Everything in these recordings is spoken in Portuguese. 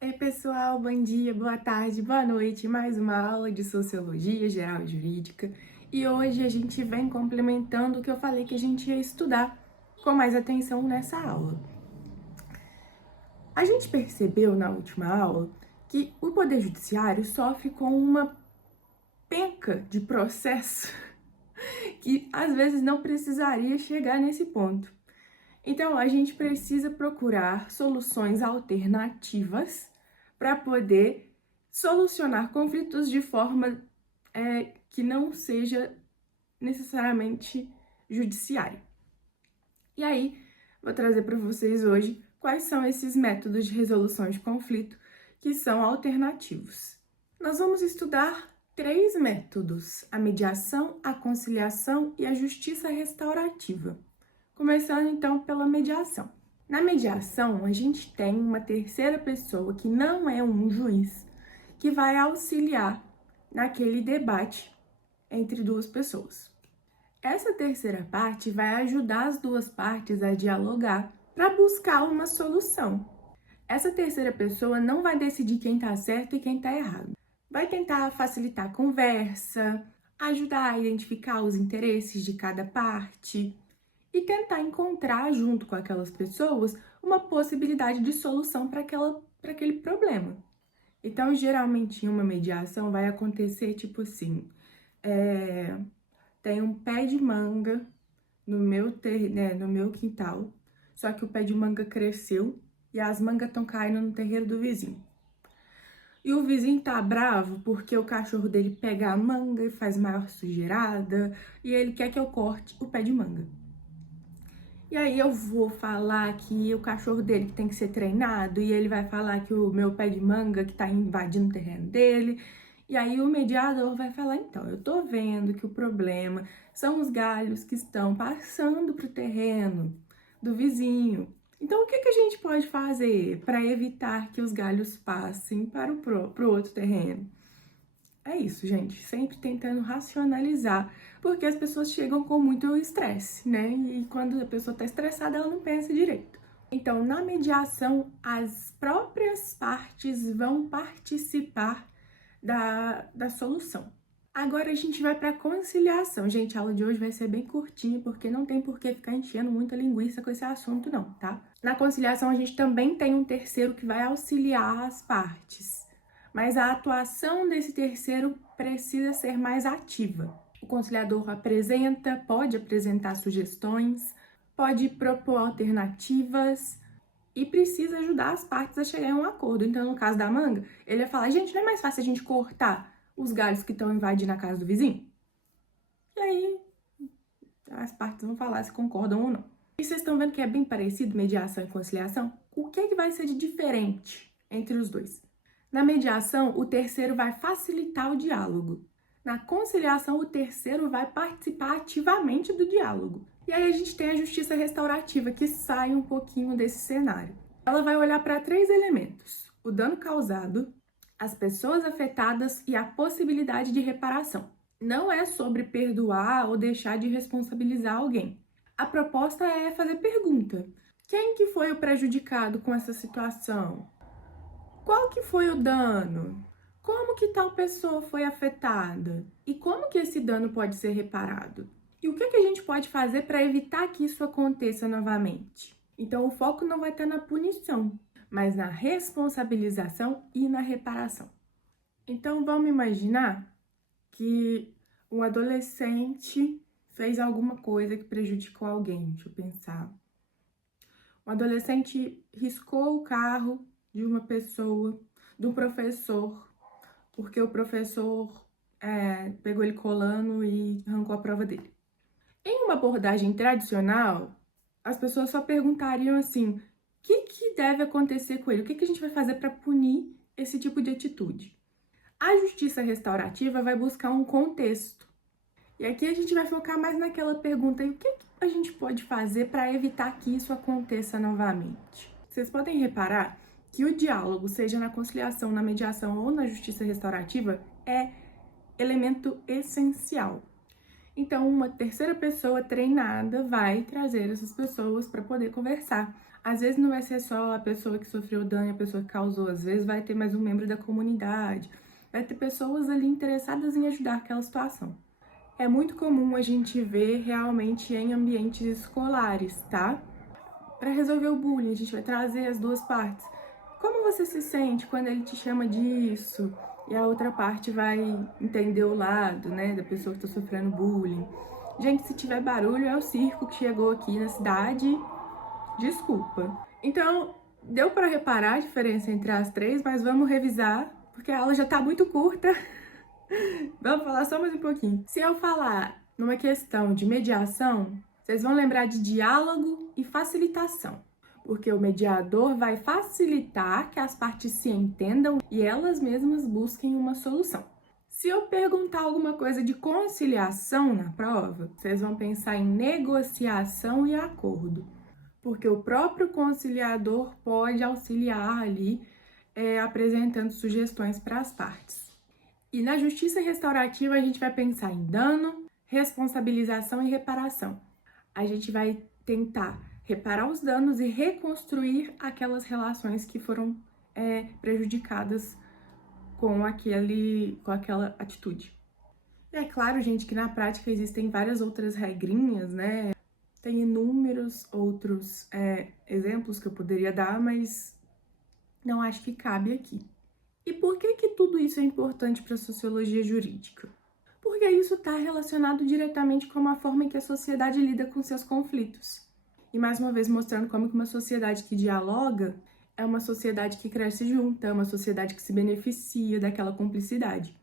Ei, pessoal, bom dia, boa tarde, boa noite. Mais uma aula de Sociologia Geral e Jurídica. E hoje a gente vem complementando o que eu falei que a gente ia estudar com mais atenção nessa aula. A gente percebeu na última aula que o Poder Judiciário sofre com uma penca de processo que às vezes não precisaria chegar nesse ponto. Então, a gente precisa procurar soluções alternativas para poder solucionar conflitos de forma que não seja necessariamente judiciária. E aí, vou trazer para vocês hoje quais são esses métodos de resolução de conflito que são alternativos. Nós vamos estudar 3 métodos: a mediação, a conciliação e a justiça restaurativa. Começando então pela mediação. Na mediação, a gente tem uma terceira pessoa que não é um juiz, que vai auxiliar naquele debate entre duas pessoas. Essa terceira parte vai ajudar as duas partes a dialogar para buscar uma solução. Essa terceira pessoa não vai decidir quem está certo e quem está errado. Vai tentar facilitar a conversa, ajudar a identificar os interesses de cada parte e tentar encontrar, junto com aquelas pessoas, uma possibilidade de solução para aquele problema. Então, geralmente, em uma mediação vai acontecer tipo assim: tem um pé de manga no meu quintal, só que o pé de manga cresceu e as mangas estão caindo no terreiro do vizinho. E o vizinho tá bravo porque o cachorro dele pega a manga e faz maior sujeirada, e ele quer que eu corte o pé de manga. E aí eu vou falar que o cachorro dele que tem que ser treinado, e ele vai falar que o meu pé de manga que tá invadindo o terreno dele. E aí o mediador vai falar: então, eu tô vendo que o problema são os galhos que estão passando pro terreno do vizinho. Então, o que a gente pode fazer para evitar que os galhos passem para o outro terreno? É isso, gente, sempre tentando racionalizar, porque as pessoas chegam com muito estresse, né? E quando a pessoa tá estressada, ela não pensa direito. Então, na mediação, as próprias partes vão participar da solução. Agora a gente vai para a conciliação. Gente, a aula de hoje vai ser bem curtinha, porque não tem por que ficar enchendo muita linguiça com esse assunto, não, tá? Na conciliação, a gente também tem um terceiro que vai auxiliar as partes, mas a atuação desse terceiro precisa ser mais ativa. O conciliador pode apresentar sugestões, pode propor alternativas e precisa ajudar as partes a chegar a um acordo. Então, no caso da manga, ele vai falar: gente, não é mais fácil a gente cortar os galhos que estão invadindo a casa do vizinho? E aí, as partes vão falar se concordam ou não. E vocês estão vendo que é bem parecido mediação e conciliação? O que vai ser de diferente entre os dois? Na mediação, o terceiro vai facilitar o diálogo. Na conciliação, o terceiro vai participar ativamente do diálogo. E aí a gente tem a justiça restaurativa, que sai um pouquinho desse cenário. Ela vai olhar para 3 elementos: o dano causado, as pessoas afetadas e a possibilidade de reparação. Não é sobre perdoar ou deixar de responsabilizar alguém. A proposta é fazer pergunta: quem que foi o prejudicado com essa situação? Qual que foi o dano? Como que tal pessoa foi afetada? E como que esse dano pode ser reparado? E o que a gente pode fazer para evitar que isso aconteça novamente? Então, o foco não vai estar na punição, mas na responsabilização e na reparação. Então, vamos imaginar que um adolescente fez alguma coisa que prejudicou alguém. Deixa eu pensar. Um adolescente riscou o carro de uma pessoa, do professor, porque o professor pegou ele colando e arrancou a prova dele. Em uma abordagem tradicional, as pessoas só perguntariam assim: o que deve acontecer com ele? O que a gente vai fazer para punir esse tipo de atitude? A justiça restaurativa vai buscar um contexto. E aqui a gente vai focar mais naquela pergunta: e o que a gente pode fazer para evitar que isso aconteça novamente? Vocês podem reparar que o diálogo, seja na conciliação, na mediação ou na justiça restaurativa, é elemento essencial. Então, uma terceira pessoa treinada vai trazer essas pessoas para poder conversar, Às vezes não vai ser só a pessoa que sofreu dano, a pessoa que causou, às vezes vai ter mais um membro da comunidade, vai ter pessoas ali interessadas em ajudar aquela situação. É muito comum a gente ver realmente em ambientes escolares, tá? Para resolver o bullying, a gente vai trazer as duas partes. Como você se sente quando ele te chama disso? E a outra parte vai entender o lado, né, da pessoa que tá sofrendo bullying. Gente, se tiver barulho, é o circo que chegou aqui na cidade. Desculpa. Então, deu para reparar a diferença entre as três, mas vamos revisar, porque a aula já tá muito curta. Vamos falar só mais um pouquinho. Se eu falar numa questão de mediação, vocês vão lembrar de diálogo e facilitação, porque o mediador vai facilitar que as partes se entendam e elas mesmas busquem uma solução. Se eu perguntar alguma coisa de conciliação na prova, vocês vão pensar em negociação e acordo, porque o próprio conciliador pode auxiliar ali, apresentando sugestões para as partes. E na justiça restaurativa a gente vai pensar em dano, responsabilização e reparação. A gente vai tentar reparar os danos e reconstruir aquelas relações que foram prejudicadas com aquela atitude. E é claro, gente, que na prática existem várias outras regrinhas, né? Tem inúmeros outros exemplos que eu poderia dar, mas não acho que cabe aqui. E por que tudo isso é importante para a sociologia jurídica? Porque isso está relacionado diretamente com a forma em que a sociedade lida com seus conflitos. E mais uma vez mostrando como que uma sociedade que dialoga é uma sociedade que cresce junto, é uma sociedade que se beneficia daquela cumplicidade.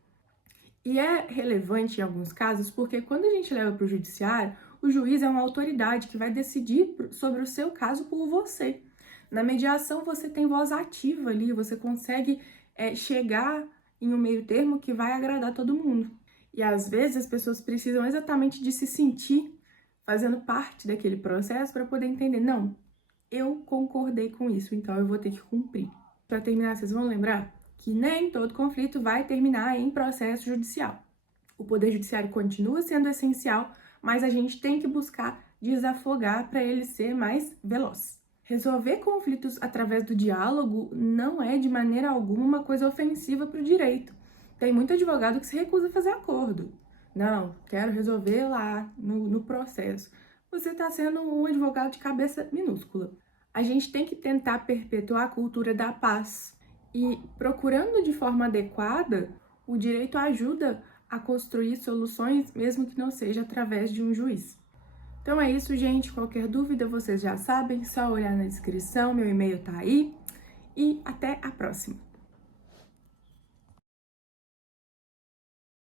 E é relevante em alguns casos porque quando a gente leva para o judiciário, o juiz é uma autoridade que vai decidir sobre o seu caso por você. Na mediação você tem voz ativa ali, você consegue chegar em um meio termo que vai agradar todo mundo. E às vezes as pessoas precisam exatamente de se sentir fazendo parte daquele processo para poder entender, não, eu concordei com isso, então eu vou ter que cumprir. Para terminar, vocês vão lembrar que nem todo conflito vai terminar em processo judicial. O poder judiciário continua sendo essencial, mas a gente tem que buscar desafogar para ele ser mais veloz. Resolver conflitos através do diálogo não é de maneira alguma uma coisa ofensiva para o direito. Tem muito advogado que se recusa a fazer acordo. Não, quero resolver lá no processo. Você está sendo um advogado de cabeça minúscula. A gente tem que tentar perpetuar a cultura da paz. E procurando de forma adequada, o direito ajuda a construir soluções, mesmo que não seja através de um juiz. Então é isso, gente. Qualquer dúvida, vocês já sabem, só olhar na descrição, meu e-mail tá aí. E até a próxima!